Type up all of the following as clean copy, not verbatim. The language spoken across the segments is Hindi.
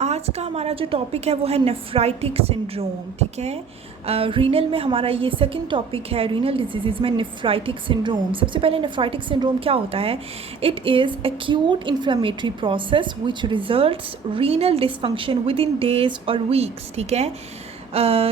आज का हमारा जो टॉपिक है वो है नेफ्राइटिक सिंड्रोम। ठीक है, रीनल में हमारा ये सेकंड टॉपिक है। रीनल डिजीज़ में नेफ्राइटिक सिंड्रोम। सबसे पहले नेफ्राइटिक सिंड्रोम क्या होता है? It is acute inflammatory process which results renal dysfunction with in days और वीक्स। ठीक है,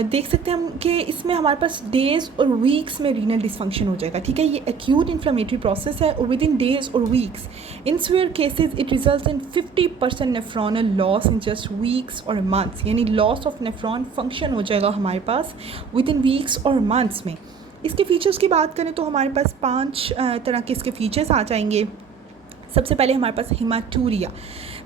देख सकते हैं हम कि इसमें हमारे पास डेज़ और वीक्स में रीनल डिसफंक्शन हो जाएगा। ठीक है, ये एक्यूट इन्फ्लेमेटरी प्रोसेस है और विद इन डेज़ और weeks. In severe cases it results in 50% nephronal loss in just weeks और मंथ्स, यानी लॉस ऑफ नेफ्रॉन फंक्शन हो जाएगा हमारे पास विद इन वीक्स और मंथ्स में। इसके फीचर्स की बात करें तो हमारे पास 5 तरह के इसके फीचर्स आ जाएंगे। सबसे पहले हमारे पास haematuria,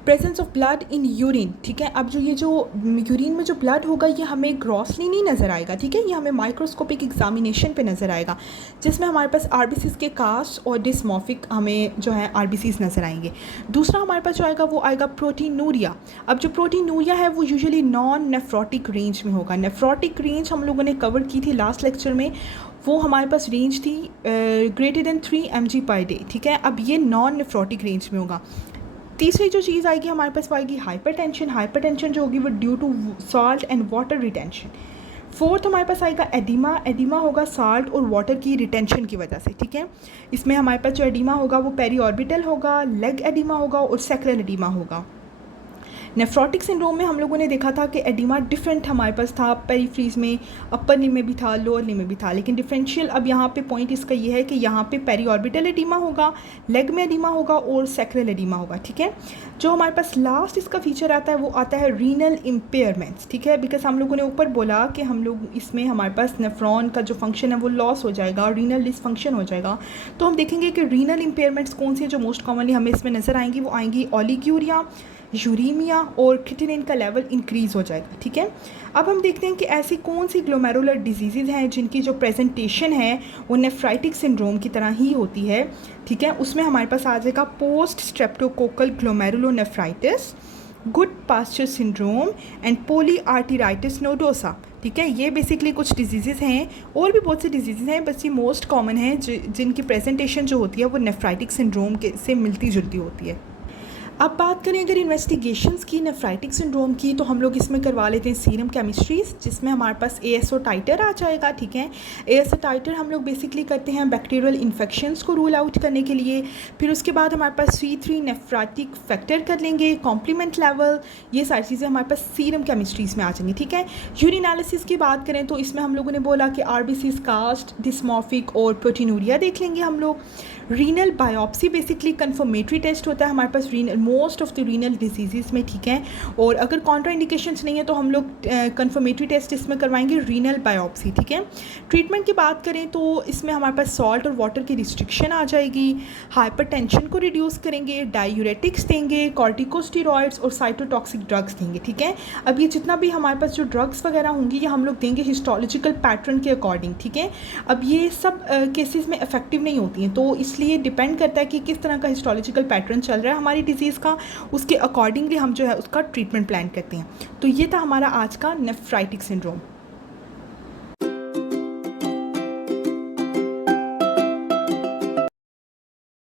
presence of blood in urine. ठीक है, अब ये जो यूरिन में जो ब्लड होगा ये हमें ग्रॉसली नहीं नज़र आएगा। ठीक है, ये हमें माइक्रोस्कोपिक एग्जामिनेशन पे नज़र आएगा, जिसमें हमारे पास आरबीसीज के कास्ट और डिस्मॉर्फिक हमें जो है आरबीसीज नज़र आएंगे। दूसरा हमारे पास जो आएगा वो आएगा प्रोटीनूरिया। अब जो प्रोटीनूरिया है वो यूजुअली नॉन नेफ्रोटिक रेंज में होगा। नेफ्रोटिक रेंज हम लोगों ने कवर की थी लास्ट लेक्चर में, वो हमारे पास रेंज थी ग्रेटर देन 3 mg/day। ठीक है, अब ये नॉन नेफ्रोटिक रेंज में होगा। तीसरी जो चीज़ आएगी हमारे पास वो आएगी हाइपरटेंशन। हाइपरटेंशन जो होगी वो due to salt and water retention. Fourth हमारे पास आएगा एडिमा। एडिमा होगा सॉल्ट और वाटर की रिटेंशन की वजह से। ठीक है, इसमें हमारे पास जो एडिमा होगा वो पेरी ऑर्बिटल होगा, लेग एडिमा होगा और सैक्रल एडिमा होगा। नेफ्रोटिक सिंड्रोम में हम लोगों ने देखा था कि एडिमा डिफरेंट हमारे पास था, पेरीफ्रीज में, अपर लिम में भी था, लोअर लिम में भी था, लेकिन डिफरेंशियल अब यहाँ पे पॉइंट इसका ये है कि यहाँ पे पेरी ऑर्बिटल एडिमा होगा, लेग में एडिमा होगा और सैक्रल एडिमा होगा। ठीक है, जो हमारे पास लास्ट इसका फीचर आता है वो आता है रीनल इम्पेयरमेंट्स। ठीक है, बिकॉज हम लोगों ने ऊपर बोला कि हम लोग इसमें हमारे पास नेफ्रॉन का जो फंक्शन है वो लॉस हो जाएगा और रीनल डिसफंक्शन हो जाएगा। तो हम देखेंगे कि रीनल इम्पेयरमेंट्स कौन सी है जो मोस्ट कॉमनली हमें इसमें नज़र आएंगी। वो आएंगी ओलिग्यूरिया, यूरीमिया और क्रिएटिनिन का लेवल इंक्रीज़ हो जाएगा। ठीक है, अब हम देखते हैं कि ऐसी कौन सी ग्लोमेरुलर डिजीज़ हैं जिनकी जो प्रेजेंटेशन है वो नेफ्राइटिक सिंड्रोम की तरह ही होती है। ठीक है, उसमें हमारे पास आ जाएगा post streptococcal glomerulonephritis, Goodpasture syndrome and polyarteritis nodosa. ठीक है, ये बेसिकली कुछ डिजीज़ हैं, और भी बहुत सी डिजीज़ हैं, बस ये मोस्ट कॉमन है जिनकी प्रेजेंटेशन जो होती है वो नेफ्राइटिक सिंड्रोम के से मिलती जुलती होती है। अब बात करें अगर इन्वेस्टिगेशंस की नेफ्राइटिक सिंड्रोम की, तो हम लोग इसमें करवा लेते हैं सीरम केमिस्ट्रीज, जिसमें हमारे पास ASO टाइटर आ जाएगा। ठीक है, ASO टाइटर हम लोग बेसिकली करते हैं बैक्टीरियल इन्फेक्शंस को रूल आउट करने के लिए। फिर उसके बाद हमारे पास C3 नेफ्राइटिक फैक्टर कर लेंगे, कॉम्प्लीमेंट लेवल, ये सारी चीज़ें हमारे पास सीरम केमिस्ट्रीज में आ जाएंगी। ठीक है, यूरिन एनालिसिस की बात करें तो इसमें हम लोगों ने बोला कि आरबीसीज, कास्ट, डिस्मॉर्फिक और प्रोटीनूरिया देख लेंगे हम लोग। Renal biopsy basically confirmatory test होता है हमारे पास renal most of the renal disease में। ठीक है, और अगर कॉन्ट्रा इंडिकेशंस नहीं है तो हम लोग कन्फर्मेटरी टेस्ट इसमें करवाएंगे रीनल बायोप्सी। ठीक है, ट्रीटमेंट की बात करें तो इसमें हमारे पास सॉल्ट और वाटर की रिस्ट्रिक्शन आ जाएगी, हाइपरटेंशन को रिड्यूस करेंगे, डायूरेटिक्स देंगे, कॉर्टिकोस्टेरॉइड्स और साइटोटॉक्सिक ड्रग्स देंगे। ठीक है, अब ये जितना भी हमारे पास जो ड्रग्स वगैरह होंगी ये हम लोग देंगे हिस्टोलॉजिकल पैटर्न के अकॉर्डिंग। ठीक है, अब ये सब केसेस में इफेक्टिव नहीं होती हैं, तो इसलिए डिपेंड करता है कि किस तरह का हिस्टोलॉजिकल पैटर्न चल रहा है हमारी डिजीज़ का, उसके अकॉर्डिंगली हम जो है उसका ट्रीटमेंट प्लान करते हैं। तो ये था हमारा आज का नेफ्राइटिक सिंड्रोम।